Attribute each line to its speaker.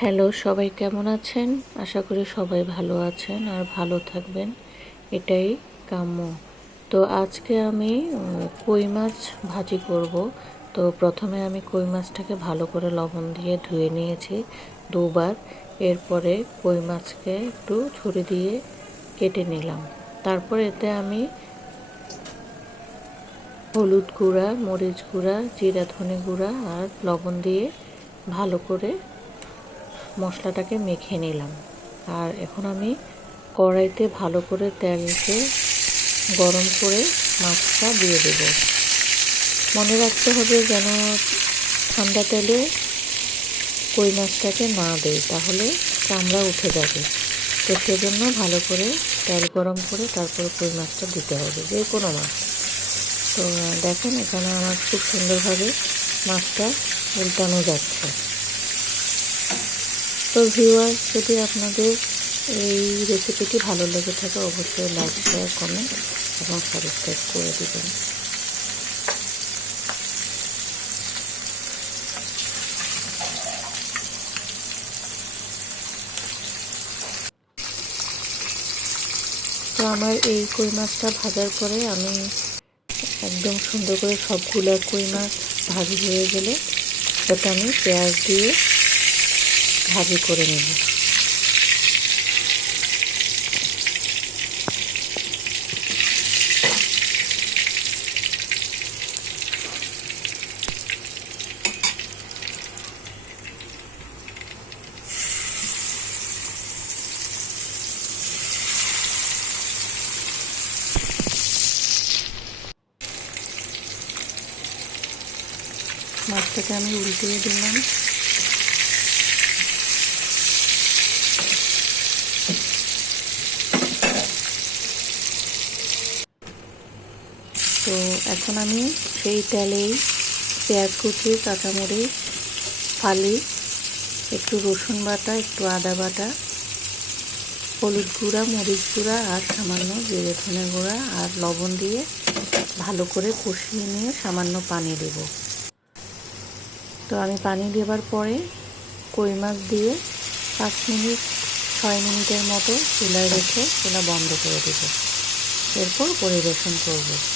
Speaker 1: Hello, সবাই কেমন আছেন? আশা করি সবাই ভালো আছেন আর ভালো থাকবেন। এটাই কাম্য। তো আজকে আমি কই মাছ ভাজি করব। তো প্রথমে আমি কই মাছটাকে ভালো করে লবণ দিয়ে ধুয়ে নিয়েছি দুবার। এরপরে কই মাছকে একটু ছুরি দিয়ে কেটে নিলাম। তারপর এতে আমি হলুদ গুঁড়া, মরিচ গুঁড়া, জিরা ধনে গুঁড়া আর লবণ দিয়ে ভালো করে মশলাটাকে মেখে নিলাম। আর এখন আমি কড়াইতে ভালো করে তেলকে গরম করে মাছটা দিয়ে দেব। মনে রাখতে হবে যেন ঠান্ডা তেলে কই মাছটাকে না দেয় তাহলে চামড়া উঠে যাবে। তো সেজন্য ভালো করে তেল গরম করে তারপর কই মাছটা দিতে হবে, যে কোনো মাছ। তো দেখেন এখানে আমার খুব সুন্দরভাবে মাছটা উল্টানো যাচ্ছে। তো ভিউয়ার যদি আপনাদের এই রেসিপিটি ভালো লেগে থাকে, অবশ্যই লাইক শেয়ার কমেন্ট এবং সাবস্ক্রাইব করে দেবেন। তো আমার এই কই মাছটা ভাজার পরে আমি একদম সুন্দর করে সবগুলো কই মাছ ভাজি হয়ে গেলে সেটা আমি পেঁয়াজ দিয়ে ভাজি করে নেব। মাছটাকে আমি উল্টিয়ে দিলাম। তো এখন আমি সেই তেলেই পেঁয়াজ কুচি, কাঁচামরিচ, ফালি, একটু রসুন বাটা, একটু আদা বাটা, হলুদ গুঁড়া, মরিচ গুঁড়া আর সামান্য জিরে ধনে গুঁড়া আর লবণ দিয়ে ভালো করে কষিয়ে নিয়ে সামান্য পানি দেব। তো আমি পানি দেওয়ার পরে কই মাছ দিয়ে পাঁচ মিনিট, ছয় মিনিটের মতো চুলায় রেখে চুলা বন্ধ করে দেব। এরপর পরিবেশন করব।